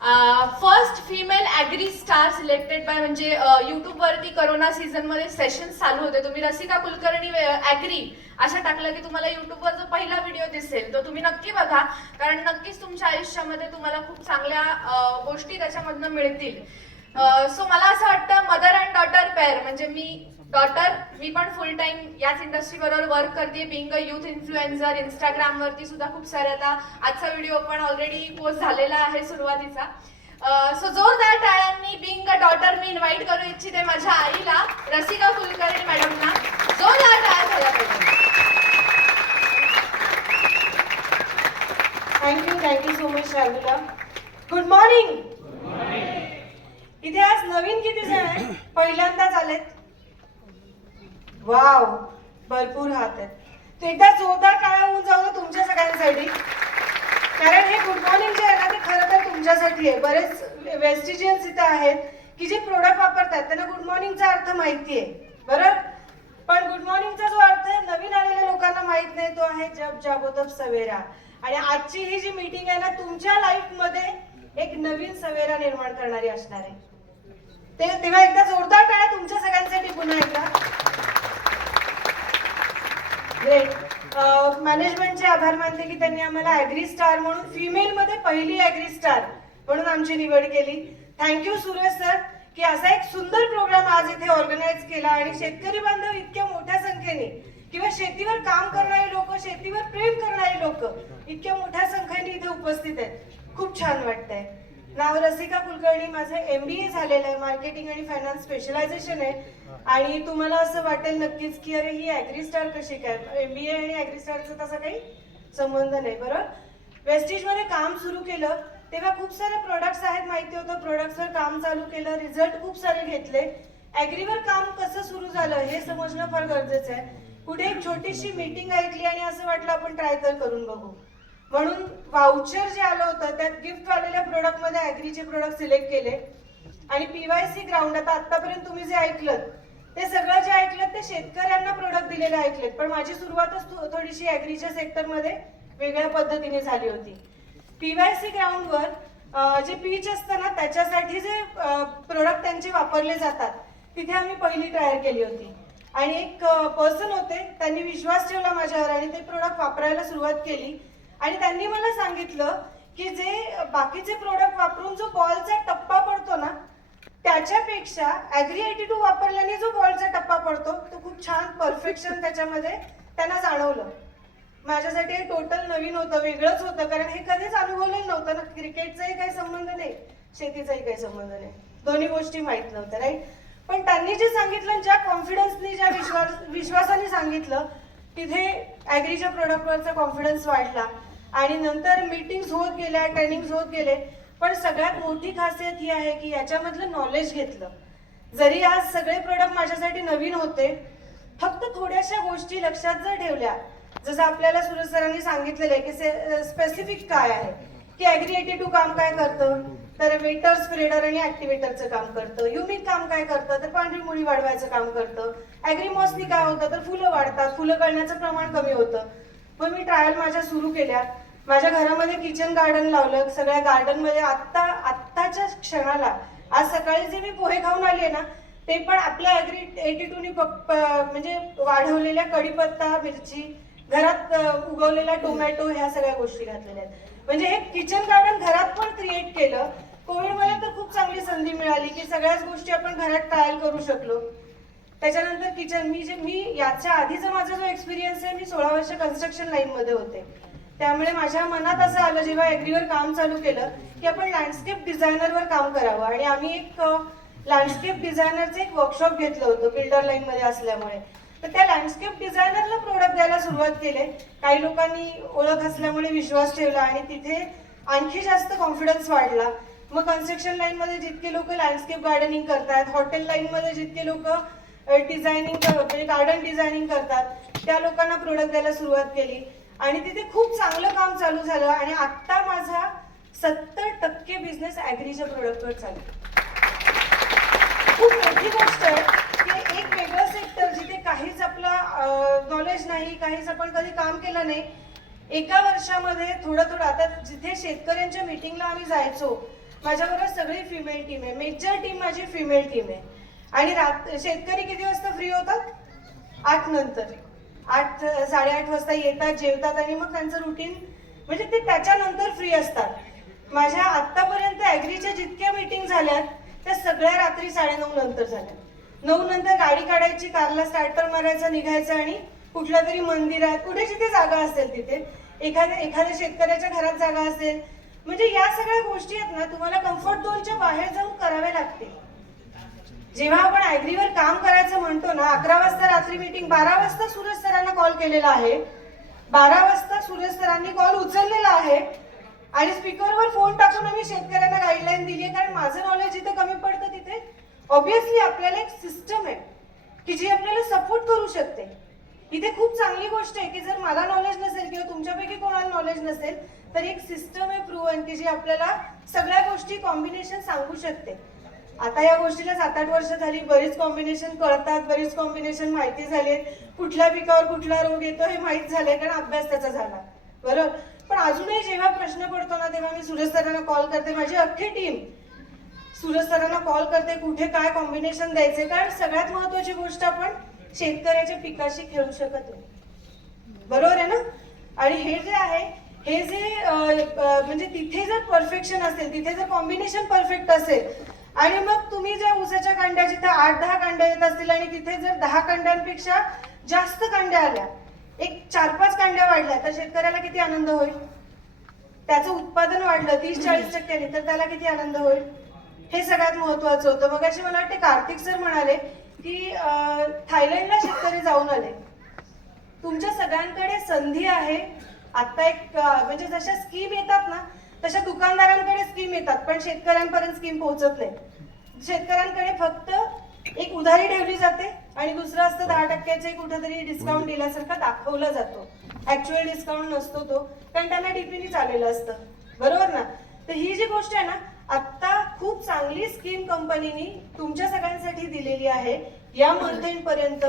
First female agri star selected by म्हणजे युट्यूबवरती corona सीझनमध्ये सेशन चालू होते. तुम्ही रसिका कुलकर्णी ॲग्री अशा टाकलं की तुम्हाला युट्यूबवर जो पहिला व्हिडिओ दिसेल तो तुम्ही नक्की बघा. कारण नक्कीच तुमच्या आयुष्यामध्ये तुम्हाला खूप चांगल्या गोष्टी त्याच्यामधनं मिळतील. सो मला असं वाटतं मदर अँड डॉटर पेअर म्हणजे मी डॉटर मी पण फुल टाइम याच इंडस्ट्री बरोबर वर्क करते being a youth influencer Instagram वरती सुद्धा खूप सारे आता आजचा व्हिडिओ पण ऑलरेडी पोस्ट झालेला आहे सुरुवातीचा. सो जोरदार टाळ्यांनी बिंग अ डॉटर मी इन्व्हाइट करू इच्छिते माझ्या आईला रसिका कुलकर्णी मॅडमना जोरदार टाळ्या झाल्या पाहिजे. Thank you thank you so much Shardula good morning इथे आज नवीन किती जण आहेत? पहिल्यांदाच आलेत. वाव भरपूर हात आहेत. तर एकदा जोरदार काळा होऊन जाऊ दे तुमच्या सगळ्यांसाठी. कारण हे गुड मॉर्निंग जे आहे ना ते खरं तर तुमच्यासाठी आहे. बरेच वेस्टिजियन्स इथे आहेत की जे प्रोडक्ट वापरतात. त्यांना गुड मॉर्निंगचा अर्थ माहिती आहे. बरोबर पण गुड मॉर्निंगचा जो अर्थ आहे नवीन आलेल्या लोकांना माहीत नाही तो आहे जब जागोदब सवेरा. आणि आजची ही जी मीटिंग आहे ना तुमच्या लाईफमध्ये एक नवीन सवेरा निर्माण करणारी असणार आहे. ते तेव्हा एकदा जोरदार टाळ्या तुमच्या सगळ्यांसाठी पुन्हा एकदा. ग्रेट मॅनेजमेंटचे uh, आभार मानते की त्यांनी आम्हाला ॲग्री स्टार म्हणून फिमेल मध्ये पहिली ॲग्री स्टार म्हणून आमची निवड केली. थँक्यू सुरेश सर की असा एक सुंदर प्रोग्राम आज इथे ऑर्गनाईज केला आणि शेतकरी बांधव इतक्या मोठ्या संख्येने किंवा शेतीवर काम करणारी लोक शेतीवर प्रेम करणारी लोक इतक्या मोठ्या संख्येने इथे उपस्थित आहेत. खूप छान वाटतंय. नाव रसिका कुलकर्णी माझं एम बी ए झालेलं आहे मार्केटिंग आणि फायनान्स स्पेशलायझेशन आहे. आणि तुम्हाला असं वाटेल नक्कीच की अरे ही ॲग्री स्टार कशी काय? एम बी ए आणि ॲग्री स्टारचा तसा काही संबंध नाही बरोबर वेस्टेजमध्ये काम सुरू केलं तेव्हा खूप सारे प्रोडक्ट्स आहेत माहिती होतं प्रोडक्ट्सवर काम चालू केलं रिझल्ट खूप सारे घेतले. ॲग्रीवर काम कसं सुरू झालं हे समजणं फार गरजेचं आहे. कुठे एक छोटीशी मीटिंग ऐकली आणि असं वाटलं आपण ट्राय तर करून बघू. म्हणून वाउचर जे आलं होतं त्यात गिफ्ट आलेल्या प्रोडक्टमध्ये प्रोडक्ट सिलेक्ट केले. आणि पीवायसी ग्राउंड आता आतापर्यंत तुम्ही जे ऐकलं ते सगळं जे ऐकलं ते शेतकऱ्यांना प्रोडक्ट दिलेले ऐकलेत. पण माझी सुरुवातच थो- थोडीशी ॲग्रीच्या सेक्टरमध्ये वेगळ्या पद्धतीने झाली होती. पीवायसी ग्राउंडवर जे पीच असतं ना त्याच्यासाठी जे प्रोडक्ट त्यांचे वापरले जातात तिथे आम्ही पहिली ट्रायल केली होती. आणि एक पर्सन होते त्यांनी विश्वास ठेवला माझ्यावर आणि ते प्रोडक्ट वापरायला सुरुवात केली. आणि त्यांनी मला सांगितलं की जे बाकीचे प्रोडक्ट वापरून जो बॉलचा टप्पा पडतो ना त्याच्यापेक्षा ॲग्री एटी टू वापरल्याने जो बॉलचा टप्पा पडतो तो खूप छान परफेक्शन त्याच्यामध्ये त्यांना जाणवलं. माझ्यासाठी हे टोटल नवीन होतं वेगळंच होतं कारण हे कधीच अनुभवलेलं नव्हतं ना. क्रिकेटचाही काही संबंध नाही शेतीचाही काही संबंध नाही. दोन्ही गोष्टी माहीत नव्हत्या राईट पण त्यांनी जे सांगितलं ज्या कॉन्फिडन्सनी ज्या विश्वास विश्वासाने सांगितलं तिथे ॲग्रीच्या प्रोडक्टवरचा कॉन्फिडन्स वाढला. आणि नंतर मीटिंग्स होत गेल्या ट्रेनिंग्स होत गेले. पण सगळ्यात मोठी खासियत ही आहे की याच्यामधलं नॉलेज घेतलं. जरी आज सगळे प्रोडक्ट माझ्यासाठी नवीन होते फक्त थोड्याशा गोष्टी लक्षात जर ठेवल्या जसं आपल्याला सुरज सरांनी सांगितलेलं आहे की स्पेसिफिक काय आहे? की ॲग्री एटी टू काम काय करतं? तर वेटर स्प्रेडर आणि ऍक्टिव्हेटरचं काम करतं. युमिक काम काय करतं? तर पांढरी मुळी वाढवायचं काम करतं. ॲग्रीमॉसनी काय होतं? तर फुलं वाढतात. फुलं कळण्याचं प्रमाण कमी होतं. मग मी ट्रायल माझ्या सुरू केल्या. माझ्या घरामध्ये किचन गार्डन लावलं. सगळ्या गार्डनमध्ये आत्ता आत्ताच्या क्षणाला आज सकाळी जे मी पोहे खाऊन आले ना ते पण आपल्या ॲग्री एटी टूनी म्हणजे वाढवलेल्या कढीपत्ता मिरची घरात उगवलेला टोमॅटो ह्या सगळ्या गोष्टी घातलेल्या आहेत. म्हणजे हे किचन गार्डन घरात पण क्रिएट केलं. कोविडमध्ये तर खूप चांगली संधी मिळाली की सगळ्याच गोष्टी आपण घरात ट्रायल करू शकलो. त्याच्यानंतर किचन मी जे मी याच्या आधीचा माझा जो एक्सपिरियन्स आहे मी सोळा वर्ष कन्स्ट्रक्शन लाईनमध्ये होते. त्यामुळे माझ्या मनात असं आलं जेव्हा ॲग्रीवर काम चालू केलं की आपण लँडस्केप डिझायनरवर काम करावं. आणि आम्ही एक लँडस्केप डिझायनरचं एक वर्कशॉप घेतलं होतं बिल्डर लाईनमध्ये असल्यामुळे. तर त्या लँडस्केप डिझायनरला प्रोडक्ट द्यायला सुरुवात केले. काही लोकांनी ओळख असल्यामुळे विश्वास ठेवला आणि तिथे आणखी जास्त कॉन्फिडन्स वाढला. मग कन्स्ट्रक्शन लाईनमध्ये जितके लोक लँडस्केप गार्डनिंग करतात हॉटेल लाईनमध्ये जितके लोक डिझायनिंग म्हणजे गार्डन डिझायनिंग करतात त्या लोकांना प्रोडक्ट द्यायला सुरुवात केली. आणि तिथे खूप चांगलं काम चालू झालं आणि आत्ता माझा सत्तर टक्के बिझनेस ॲग्रीच्या प्रोडक्टवर चालू. खूप मोठी गोष्ट आहे की एक वेगळं सेक्टर जिथे काहीच आपलं नॉलेज नाही काहीच आपण कधी काम केलं नाही एका वर्षामध्ये थोडं थोडं आता जिथे शेतकऱ्यांच्या मिटिंगला आम्ही जायचो माझ्याबरोबर सगळी फिमेल टीम आहे मेजर टीम माझी फिमेल टीम आहे. आणि रात शेतकरी किती वाजता फ्री होतात? आठ नंतर. आठ साडेआठ वाजता येतात जेवतात आणि मग त्यांचं रुटीन म्हणजे ते त्याच्यानंतर फ्री असतात. माझ्या आत्तापर्यंत ॲग्रीच्या जितक्या मीटिंग झाल्यात त्या सगळ्या रात्री साडेनऊ नंतर झाल्या नऊ नंतर गाडी काढायची कारला स्टार्टर मारायचं निघायचं आणि कुठल्या तरी मंदिरात कुठे जिथे जागा असेल तिथे एखाद्या एखाद्या शेतकऱ्याच्या घरात जागा असेल. म्हणजे या सगळ्या गोष्टी आहेत ना तुम्हाला कम्फर्ट झोनच्या बाहेर जाऊन कराव्या लागतील. जेव्हा आपण ऍग्रीवर काम करायचं म्हणतो ना अकरा वाजता रात्री मीटिंग बारा वाजता सूरज सरांना कॉल केलेला आहे. बारा वाजता सूरज सरांनी कॉल उचललेला आहे. आणि स्पीकरवर फोन टाकून आम्ही शेतकऱ्यांना गाईडलाईन दिली आहे. कारण माझं नॉलेज जिथे कमी पडतं तिथे. ऑब्विसली आपल्याला एक सिस्टम आहे की जी आपल्याला सपोर्ट करू शकते. इथे खूप चांगली गोष्ट आहे की जर मला नॉलेज नसेल किंवा तुमच्यापैकी कोणाला नॉलेज नसेल तर एक सिस्टम आहे प्रूव्हन की जी आपल्याला सगळ्या गोष्टी कॉम्बिनेशन सांगू शकते. आता या गोष्टीला सात आठ वर्ष झाली बरीच कॉम्बिनेशन कळतात बरीच कॉम्बिनेशन माहिती झाली कुठल्या पिकावर कुठला रोग येतो हे माहीत झालंय कारण अभ्यास त्याचा झाला. बरोबर पण अजूनही जेव्हा प्रश्न पडतो ना तेव्हा मी सुरेश सरांना कॉल करते माझी अख्खी टीम सुरज सरांना कॉल करते कुठे काय कॉम्बिनेशन द्यायचे कारण सगळ्यात महत्वाची गोष्ट आपण शेतकऱ्याच्या पिकाशी खेळू शकत नाही. बरोबर आहे ना? आणि हे जे आहे हे जे म्हणजे तिथे जर परफेक्शन असेल तिथे जर कॉम्बिनेशन परफेक्ट असेल आणि मग तुम्ही ज्या ऊसाच्या कांड्या जिथे आठ दहा कांड्या येत असतील आणि तिथे जर दहा कांड्यांपेक्षा जास्त कांड्या आल्या एक चार पाच कांड्या वाढल्या तर शेतकऱ्याला किती आनंद होईल? त्याचं उत्पादन वाढलं तीस चाळीस टक्क्यांनी तर त्याला किती आनंद होईल? हे सगळ्यात महत्वाचं होतं. मग अशी मला वाटते कार्तिक सर म्हणाले की थायलंडला शेतकरी जाऊन आले. तुमच्या सगळ्यांकडे संधी आहे. आता एक म्हणजे जशा स्कीम येतात ना तशा दुकानदारांकडे स्कीम येतात पण शेतकऱ्यांपर्यंत स्कीम पोहोचत नाही. शेतकऱ्यांकडे फक्त एक उधारी ठेवली जाते आणि दुसरं असतं दहा टक्क्याचे कुठेतरी डिस्काउंट दिल्यासारखा दाखवला जातो. ऍक्च्युअल डिस्काउंट नसतो तो कारण त्यांना डीपीनी चाललेलं असतं. बरोबर ना? तर ही जी गोष्ट आहे ना आत्ता खूप चांगली स्कीम कंपनीनी तुमच्या सगळ्यांसाठी दिलेली आहे. या मंथ पर्यंत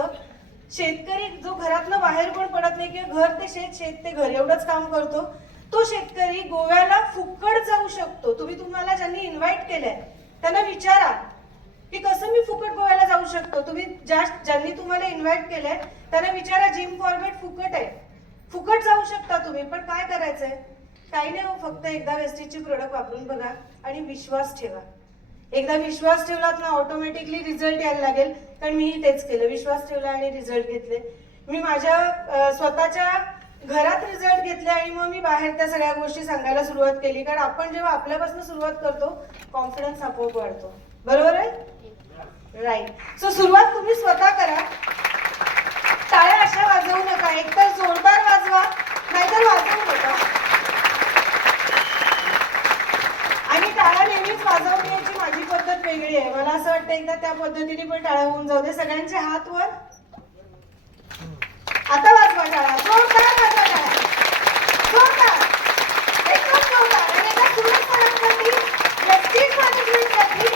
शेतकरी जो घरातनं बाहेर पण पडत नाही किंवा घर ते शेत शेत ते घर एवढंच काम करतो. तो शेतकरी गोव्याला फुकट जाऊ शकतो. तुम्ही तुम्हाला ज्यांनी इन्व्हाइट केलंय त्यांना विचारा की कसं मी फुकट गोव्याला जाऊ शकतो. तुम्ही ज्या ज्यांनी तुम्हाला इन्व्हाइट केलंय त्यांना विचारा जिम फॉर्मेट फुकट आहे. फुकट जाऊ शकता तुम्ही पण काय करायचंय? काही नाही हो फक्त एकदा वेस्टेजचे प्रोडक्ट वापरून बघा आणि विश्वास ठेवा. एकदा विश्वास ठेवलात ना ऑटोमॅटिकली रिझल्ट यायला लागेल. कारण मीही तेच केलं. विश्वास ठेवला आणि रिझल्ट घेतले. मी माझ्या स्वतःच्या घरात रिझल्ट घेतले आणि मग मी बाहेर त्या सगळ्या गोष्टी सांगायला सुरुवात केली. कारण आपण जेव्हा आपल्यापासून सुरुवात करतो कॉन्फिडन्स आपोआप वाढतो. बरोबर आहे? राईट सो सुरुवात तुम्ही स्वतः करा. टाळ्या अशा वाजवू नका. एकतर जोरदार वाजवा नाहीतर वाजवू नका. आणि टाळ्या नेहमीच वाजवून माझी पद्धत वेगळी आहे. मला असं वाटतं एकदा त्या पद्धतीने पण टाळ्या होऊन जाऊ दे. सगळ्यांचे हात वर आता वाजवा टाळ्या जोरदार वाजवा टाळ्या जोरदार एकदम जोरदार आणि एकदा सुरेश सरांसाठी व्यक्तिगत मॅनेजमेंटसाठी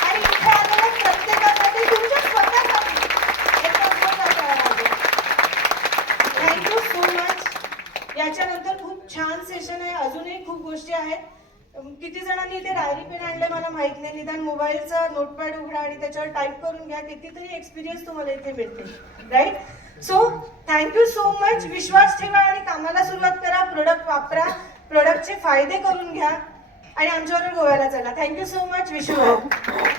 आणि इथे आलेल्या प्रत्येकासाठी तुमच्या स्वतःसाठी एकदा जोरदार टाळ्या वाजवा थँक्यू सो मच याच्यानंतर खूप छान सेशन आहे अजूनही खूप गोष्टी आहेत अम, किती जणांनी इथे डायरी पेन आणले मला निदान मोबाईलचा नोटपॅड उघडा आणि त्याच्यावर टाईप करून घ्या कितीतरी एक्सपिरियन्स तुम्हाला इथे मिळते right so thank you so much विश्वास ठेवा आणि कामाला सुरुवात करा प्रोडक्ट वापरा प्रोडक्टचे फायदे करून घ्या आणि आमच्याबरोबर गोव्याला चला. Thank you so much Vishwas.